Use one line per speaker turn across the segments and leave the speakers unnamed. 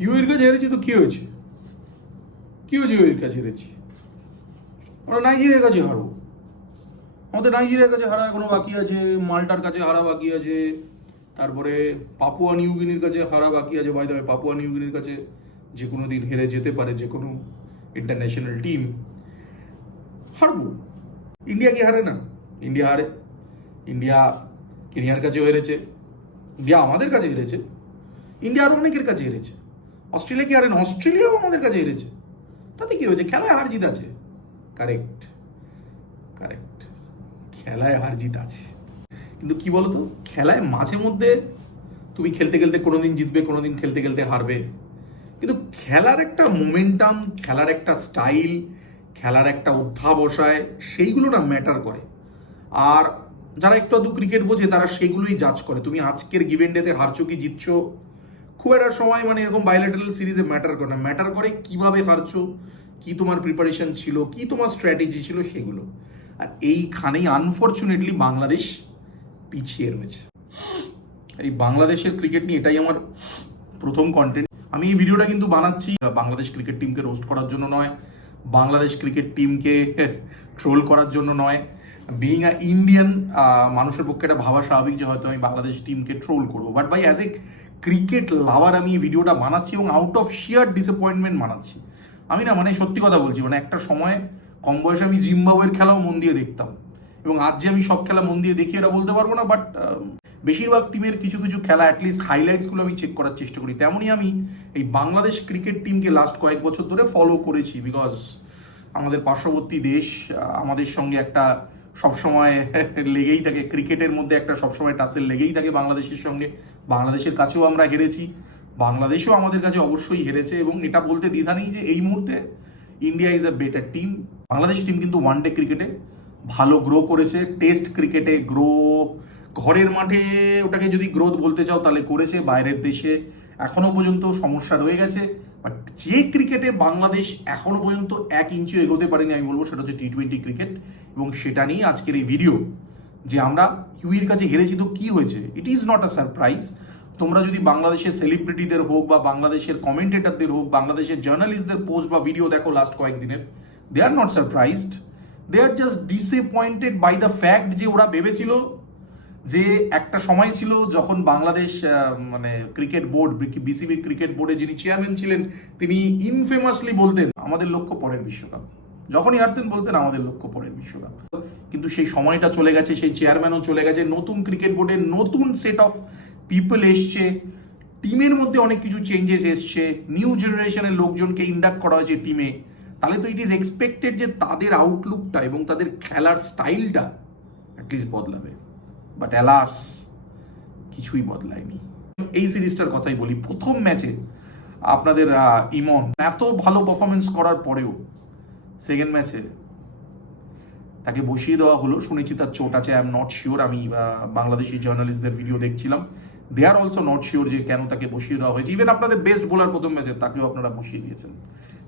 ইউএর কাছে হেরেছি তো কী হয়েছে? কী হয়েছে ইউএর কাছে হেরেছি? আমরা নাইজেরিয়ার কাছে হারবো। আমাদের নাইজেরিয়ার কাছে হারা এখনও বাকি আছে, মাল্টার কাছে হারা বাকি আছে, তারপরে পাপুয়া নিউগিনির কাছে হারা বাকি আছে বাই দ্য পাপুয়া নিউগিনির কাছে যে কোনো দিন হেরে যেতে পারে যে কোনো ইন্টারন্যাশনাল টিম হারবো। ইন্ডিয়া কি হারে না? ইন্ডিয়া হারে। ইন্ডিয়া কেনিয়ার কাছেও হেরেছে। ইন্ডিয়া আমাদের কাছে হেরেছে। ইন্ডিয়া আরও অনেকের কাছে হেরেছে। অস্ট্রেলিয়া কি হারে না? অস্ট্রেলিয়াও আমাদের কাছে হেরেছে তাতে কি হয়েছে? খেলায় হার জিত আছে। কারেক্ট কারেক্ট খেলায় হার জিত আছে। কিন্তু কি বলতো? খেলায় মাঝে মধ্যে তুমি খেলতে খেলতে কোনোদিন জিতবে, কোনোদিন খেলতে খেলতে হারবে। কিন্তু খেলার একটা মোমেন্টাম খেলার একটা স্টাইল খেলার একটা অধ্যাবসায় সেইগুলো না ম্যাটার করে। আর যারা একটু আধটু ক্রিকেট বোঝে, তারা সেগুলোই জাজ করে। তুমি আজকের গিভেন ডেতে হারছো কি, জিতছো? খুব একটা সময় মানে এরকম বায়োলেটারাল সিরিজে ম্যাটার করে না। ম্যাটার করে কীভাবে হারছো, কি তোমার প্রিপারেশন ছিল, কি তোমার স্ট্র্যাটেজি ছিল সেগুলো। আর এইখানেই আনফর্চুনেটলি বাংলাদেশ পিছিয়ে রয়েছে। এই বাংলাদেশের ক্রিকেট নিয়ে এটাই আমার প্রথম কন্টেন্ট আমি এই ভিডিওটা কিন্তু বানাচ্ছি। বাংলাদেশ ক্রিকেট টিমকে রোস্ট করার জন্য নয়, বাংলাদেশ ক্রিকেট টিমকে ট্রোল করার জন্য নয়। বিইং আ ইন্ডিয়ান মানুষের পক্ষে এটা ভাবা স্বাভাবিক যে হয়তো আমি বাংলাদেশ টিমকে ট্রোল করব। But by as a cricket lover আমি এই ভিডিওটা বানাচ্ছি এবং আউট অফ শিয়ার ডিসঅ্যাপয়েন্টমেন্ট বানাচ্ছি। আমি না মানে সত্যি কথা বলছি মানে একটা সময় কম বয়সে আমি জিম্বাবুয়ের খেলাও মন দিয়ে দেখতাম। এবং আজ যে আমি সব খেলা মন দিয়ে দেখি এটা বলতে পারব না বাট বেশিরভাগ টিমের কিছু কিছু খেলা অ্যাটলিস্ট হাইলাইটসগুলো আমি চেক করার চেষ্টা করি। তেমনই আমি এই বাংলাদেশ ক্রিকেট টিমকে লাস্ট কয়েক বছর ধরে ফলো করেছি বিকজ আমাদের পার্শ্ববর্তী দেশ আমাদের সঙ্গে একটা সবসময় লেগেই থাকে। ক্রিকেটের মধ্যে একটা সবসময় টাসেল লেগেই থাকে বাংলাদেশের সঙ্গে। বাংলাদেশের কাছেও আমরা হেরেছি। বাংলাদেশও আমাদের কাছে অবশ্যই হেরেছে এবং এটা বলতে দ্বিধা নেই যে এই মুহূর্তে India is a better team Bangladesh team কিন্তু ওয়ান ডে ক্রিকেটে ভালো গ্রো করেছে। টেস্ট ক্রিকেটে গ্রো ঘরের মাঠে ওটাকে যদি গ্রোথ বলতে চাও তাহলে করেছে। বাইরের দেশে এখনও পর্যন্ত সমস্যা রয়ে গেছে। বাট যে ক্রিকেটে বাংলাদেশ এখনও পর্যন্ত এক ইঞ্চিও এগোতে পারেনি, আমি বলব সেটা হচ্ছে টি টোয়েন্টি ক্রিকেট এবং সেটা নিয়ে আজকের এই ভিডিও যে আমরা ইউইর কাছে হেরেছি তো কি হয়েছে? It is not a surprise তোমরা যদি বাংলাদেশের সেলিব্রিটিদের হোক বা বাংলাদেশের কমেন্টেটারদের হোক, বাংলাদেশের জার্নালিস্টদের পোস্ট বা ভিডিও দেখো লাস্ট কয়েকদিনের they are not surprised they are just disappointed by the fact যে ওরা ভেবেছিল যে একটা সময় ছিল যখন বাংলাদেশ মানে ক্রিকেট বোর্ড, বিসিবি ক্রিকেট বোর্ডে যিনি চেয়ারম্যান ছিলেন, তিনি ইনফেমাসলি বলতেন, আমাদের লক্ষ্য পরের বিশ্বকাপ। যখনই হারতেন বলতেন, আমাদের লক্ষ্য পরের বিশ্বকাপ। কিন্তু সেই সময়টা চলে গেছে, সেই চেয়ারম্যানও চলে গেছে, নতুন ক্রিকেট বোর্ডের নতুন সেট অফ পিপল এসছে, টিমের মধ্যে অনেক কিছু চেঞ্জেস এসছে নিউ জেনারেশনের লোকজনকে ইন্ডাক্ট করা হয়েছে টিমে। তাহলে তো ইট ইজ এক্সপেক্টেড যে তাদের আউটলুকটা এবং তাদের খেলার স্টাইলটা অ্যাটলিস্ট বদলাবে। বাট অ্যালাস কিছুই বদলায়নি। এই সিরিজটার কথাই বলি, প্রথম ম্যাচে আপনাদের ইমন এত ভালো পারফরমেন্স করার পরেও সেকেন্ড ম্যাচে তাকে বসিয়ে দেওয়া হলো। শুনেছি তার চোট আছে আই এম নট শিওর আমি বাংলাদেশি জার্নালিস্টদের ভিডিও দেখছিলাম। They are also not sure যে কেন তাকে বসিয়ে দেওয়া হয়েছে। ইভেন আপনাদের বেস্ট বোলার প্রথম ম্যাচে তাকেও আপনারা বসিয়ে দিয়েছেন।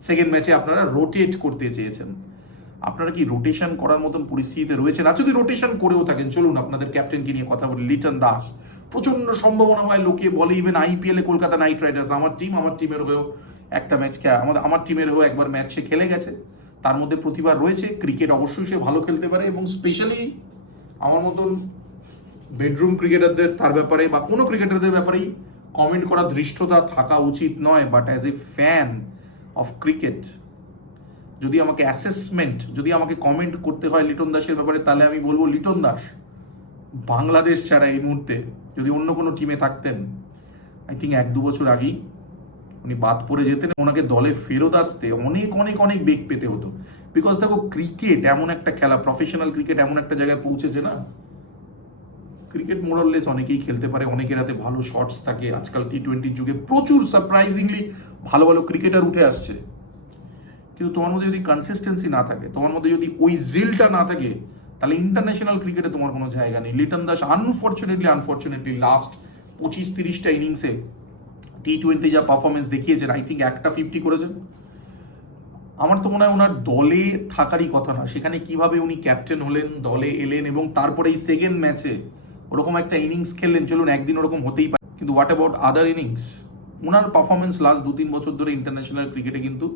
সেকেন্ড ম্যাচে আপনারা রোটেট করতে চেয়েছেন। আপনারা কি রোটেশন করার মতন পরিস্থিতিতে রয়েছেন? আর যদি রোটেশন করেও থাকেন, চলুন আপনাদের ক্যাপ্টেনকে নিয়ে কথা বলি, লিটন দাস। প্রচণ্ড সম্ভাবনা হয় লোকে বলে even IPL Kolkata Knight Riders আমার টিম আমার টিমের হয়েও একটা ম্যাচ আমাদের, আমার টিমের হয়েও একবার ম্যাচ সে খেলে গেছে। তার মধ্যে প্রতিভা রয়েছে ক্রিকেট অবশ্যই সে ভালো খেলতে পারে এবং স্পেশালি আমার মতন বেডরুম ক্রিকেটারদের তার ব্যাপারে বা কোনো ক্রিকেটারদের ব্যাপারেই কমেন্ট করা ধৃষ্টতা থাকা উচিত নয় but as a fan of cricket যদি আমাকে অ্যাসেসমেন্ট যদি আমাকে কমেন্ট করতে হয় লিটন দাসের ব্যাপারে, তাহলে আমি বলব লিটন দাস, বাংলাদেশ ছাড়া এই মুহূর্তে যদি অন্য কোনো টিমে থাকতেন আই থিঙ্ক এক দু বছর আগেই উনি বাদ পড়ে যেতেন, ওনাকে দলে ফেরত আসতে অনেক অনেক অনেক বেগ পেতে হতো। বিকজ দেখো ক্রিকেট এমন একটা খেলা প্রফেশনাল ক্রিকেট এমন একটা জায়গায় পৌঁছেছে না? ক্রিকেট মোরাললেস অনেকেই খেলতে পারে, অনেকের হাতে ভালো শটস থাকে। আজকাল টি টোয়েন্টির যুগে প্রচুর সারপ্রাইজিংলি ভালো ভালো ক্রিকেটার উঠে আসছে। কিন্তু তোমার মধ্যে যদি কনসিস্টেন্সি না থাকে, তোমার মধ্যে যদি ওই জিলটা না থাকে, তাহলে ইন্টারন্যাশনাল ক্রিকেটে তোমার কোনো জায়গা নেই। Liton Das unfortunately unfortunately last পঁচিশ তিরিশটা ইনিংসে টি টোয়েন্টি যা পারফরমেন্স দেখিয়েছেন আই থিঙ্ক একটা ফিফটি করেছেন। আমার তো মনে হয় ওনার দলে থাকারই কথা না। সেখানে কীভাবে উনি ক্যাপ্টেন হলেন, দলে এলেন এবং তারপরে এই সেকেন্ড ম্যাচে ওরকম একটা ইনিংস খেললেন, চলুন একদিন ওরকম হতেই পারে। কিন্তু হোয়াট অ্যাবাউট আদার ইনিংস ওনার পারফরমেন্স লাস্ট দু তিন বছর ধরে ইন্টারন্যাশনাল ক্রিকেটে কিন্তু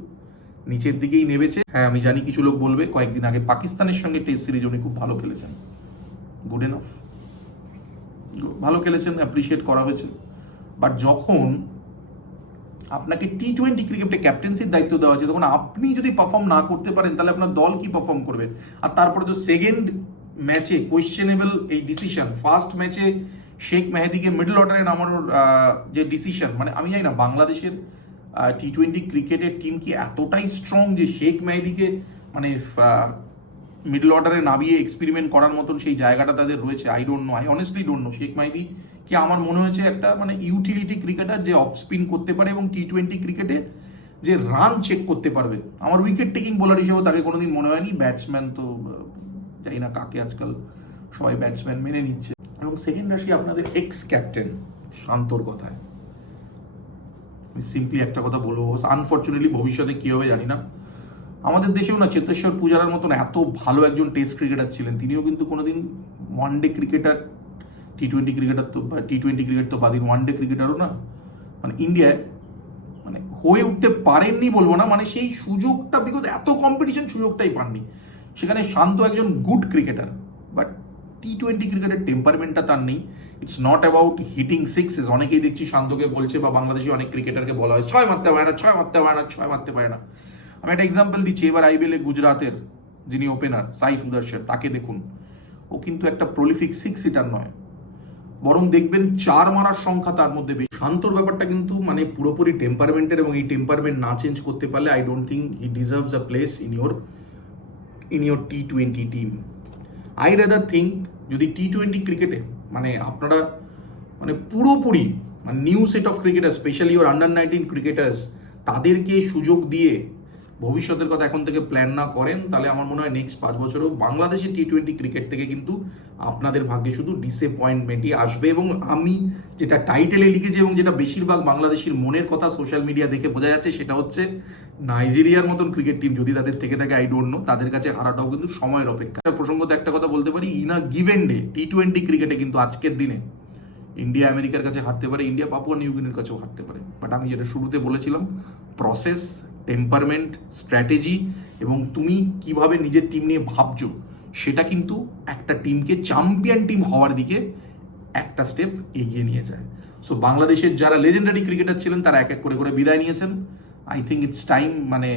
নিচের দিকেই নেমেছে। হ্যাঁ আমি জানি কিছু লোক বলবে, কয়েকদিন আগে পাকিস্তানের সঙ্গে টেস্ট সিরিজ উনি খুব ভালো খেলেছেন। গুড এনফ ভালো খেলেছেন অ্যাপ্রিসিয়েট করা হয়েছে। বাট যখন আপনাকে টি টোয়েন্টি ক্রিকেটে ক্যাপ্টেন্সির দায়িত্ব দেওয়া হয়েছে, তখন আপনি যদি পারফর্ম না করতে পারেন, তাহলে আপনার দল কি পারফর্ম করবে? আর তারপরে তো সেকেন্ড ম্যাচে কোয়েশ্চেনেবল এই ডিসিশন ফার্স্ট ম্যাচে শেখ মেহেদিকে মিডল অর্ডারে নামানোর যে ডিসিশন মানে আমি জানি না, বাংলাদেশের টি টোয়েন্টি ক্রিকেটের টিম কি এতটাই স্ট্রং যে শেখ মেহেদিকে মানে মিডল অর্ডারে নামিয়ে এক্সপেরিমেন্ট করার মতন সেই জায়গাটা তাদের রয়েছে? I don't know I honestly don't know Sheikh Mahedi কি আমার মনে হয়েছে একটা মানে ইউটিলিটি ক্রিকেটার যে অফ স্পিন করতে পারে এবং টি টোয়েন্টি ক্রিকেটে যে রান চেক করতে পারবে? আমার উইকেট টেকিং বোলার হিসেবে তাকে কোনোদিন মনে হয়নি। ব্যাটসম্যান তো জানি না কাকে আজকাল সবাই ব্যাটসম্যান মেনে নিচ্ছে। এবং সেকেন্ড রাশি আপনাদের এক্স ক্যাপ্টেন শান্তর কথায়। আমি সিম্পলি একটা কথা বলব। বস আনফর্চুনেটলি ভবিষ্যতে কি হবে জানি না। আমাদের দেশেও না চেতেশ্বর পূজারার মতন এত ভালো একজন টেস্ট ক্রিকেটার ছিলেন। তিনিও কিন্তু কোনোদিন one day cricketer T twenty cricketer তো বা টি টোয়েন্টি ক্রিকেট তো বাদিন ওয়ান ডে ক্রিকেটারও না। মানে ইন্ডিয়ায় মানে হয়ে উঠতে পারেননি বলব না। মানে সেই সুযোগটা বিকজ এত কম্পিটিশন সুযোগটাই পাননি। সেখানে শান্ত একজন গুড ক্রিকেটার টি টোয়েন্টি ক্রিকেটের টেম্পারমেন্টটা তার নেই। It's not about hitting sixes অনেকেই দেখছি শান্তকে বলছে, বা বাংলাদেশি অনেক ক্রিকেটারকে বলা হয়, ছয় মারতে পারে না, ছয় মারতে পারে না, ছয় মারতে পারে না। আমি একটা এক্সাম্পল দিচ্ছি, এবার আইপিএলে গুজরাতের যিনি ওপেনার সাই সুদর্শন, তাকে দেখুন। ও কিন্তু একটা প্রলিফিক সিক্স সিটার নয়। বরং দেখবেন চার মারার সংখ্যা তার মধ্যে বেশি। শান্তর ব্যাপারটা কিন্তু মানে পুরোপুরি টেম্পারমেন্টের এবং এই টেম্পারমেন্ট না চেঞ্জ করতে পারলে I don't think he deserves a place in your in your T twenty team I rather think যদি টি টোয়েন্টি ক্রিকেটে মানে আপনারা মানে পুরোপুরি মানে new set of cricketer specially or under nineteen cricketers তাদেরকে সুযোগ দিয়ে ভবিষ্যতের কথা এখন থেকে প্ল্যান না করেন, তাহলে আমার মনে হয় নেক্সট পাঁচ বছরেও বাংলাদেশের টি টোয়েন্টি ক্রিকেট থেকে কিন্তু আপনাদের ভাগ্যে শুধু ডিসঅ্যাপয়েন্টমেন্টই আসবে এবং আমি যেটা টাইটেলে লিখেছি এবং যেটা বেশিরভাগ বাংলাদেশের মনের কথা সোশ্যাল মিডিয়া দেখে বোঝা যাচ্ছে, সেটা হচ্ছে নাইজেরিয়ার মতন ক্রিকেট টিম যদি তাদের থেকে থাকে আই ডোন্ট নো তাদের কাছে হারাটাও কিন্তু সময়ের অপেক্ষা। প্রসঙ্গত একটা কথা বলতে পারি in a given day T twenty ক্রিকেটে কিন্তু আজকের দিনে ইন্ডিয়া আমেরিকার কাছে হারতে পারে ইন্ডিয়া পাপুয়া নিউগিনির কাছেও হারতে পারে। বাট আমি যেটা শুরুতে বলেছিলাম প্রসেস টেম্পারমেন্ট স্ট্র্যাটেজি এবং তুমি কীভাবে নিজের টিম নিয়ে ভাবছ, সেটা কিন্তু একটা টিমকে চ্যাম্পিয়ন টিম হওয়ার দিকে একটা স্টেপ এগিয়ে নিয়ে যায়। সো বাংলাদেশের যারা লেজেন্ডারি ক্রিকেটার ছিলেন, তারা এক এক করে করে বিদায় নিয়েছেন। আই থিঙ্ক ইটস টাইম মানে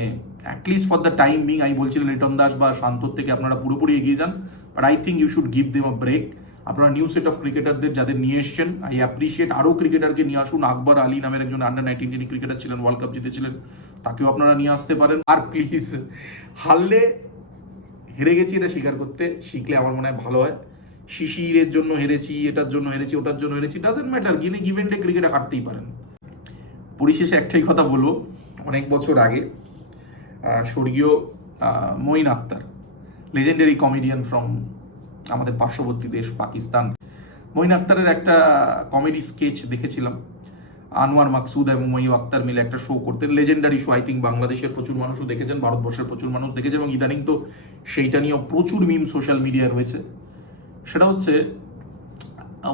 at least for the time being আমি বলছিলাম লিটন দাস বা শান্তর থেকে আপনারা পুরোপুরি এগিয়ে যান but I think you should give them a break আপনারা নিউ সেট অফ ক্রিকেটারদের যাদের নিয়ে এসছেন আই অ্যাপ্রিসিয়েট আরও ক্রিকেটারকে নিয়ে আসুন। আকবর আলী নামের একজন আন্ডার নাইনটিন যিনি ক্রিকেটার ছিলেন ওয়ার্ল্ড কাপ জিতেছিলেন। তাকেও আপনারা নিয়ে আসতে পারেন। আর প্লিজ হারলে হেরে গেছি এটা স্বীকার করতে, শিখলে আমার মনে হয় ভালো হয়। শিশিরের জন্য হেরেছি, এটার জন্য হেরেছি, ওটার জন্য হেরেছি ডাজেন্ট ম্যাটার গিনে গিভেন ডে ক্রিকেটে হারতেই পারেন। পরিশেষে একটাই কথা বলব, অনেক বছর আগে স্বর্গীয় Moin Akhtar legendary comedian from আমাদের পার্শ্ববর্তী দেশ পাকিস্তান, মঈন আক্তারের একটা কমেডি স্কেচ দেখেছিলাম। আনোয়ার মাকসুদ এবং মঈন আক্তার মিলে একটা শো করতেন। লেজেন্ডারি শো আই থিঙ্ক বাংলাদেশের প্রচুর মানুষও দেখেছেন, ভারতবর্ষের প্রচুর মানুষ দেখেছে এবং ইদানিং তো সেইটা নিয়েও প্রচুর মিম সোশ্যাল মিডিয়া রয়েছে। সেটা হচ্ছে,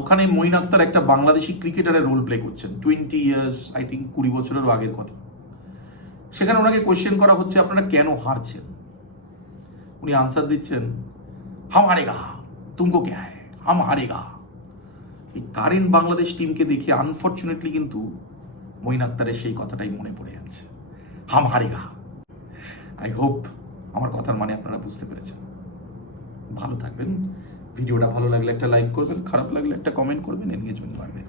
ওখানে মঈন আক্তার একটা বাংলাদেশি ক্রিকেটারের রোল প্লে করছেন। টোয়েন্টি ইয়ার্স আই থিঙ্ক কুড়ি বছরেরও আগের কথা। সেখানে ওনাকে কোয়েশ্চেন করা হচ্ছে, আপনারা কেন হারছেন? উনি আনসার দিচ্ছেন, হাম হারেগা, তুমকো ক্যা হ্যায়? হাম হারেগা। এই কারেন্ট বাংলাদেশ টিমকে দেখে আনফর্চুনেটলি কিন্তু মইন আক্তারের সেই কথাটাই মনে পড়ে যাচ্ছে। হাম হারেগা আই হোপ আমার কথার মানে আপনারা বুঝতে পেরেছেন। ভালো থাকবেন। ভিডিওটা ভালো লাগলে একটা লাইক করবেন, খারাপ লাগলে একটা কমেন্ট করবেন এনগেজমেন্ট বাড়বে।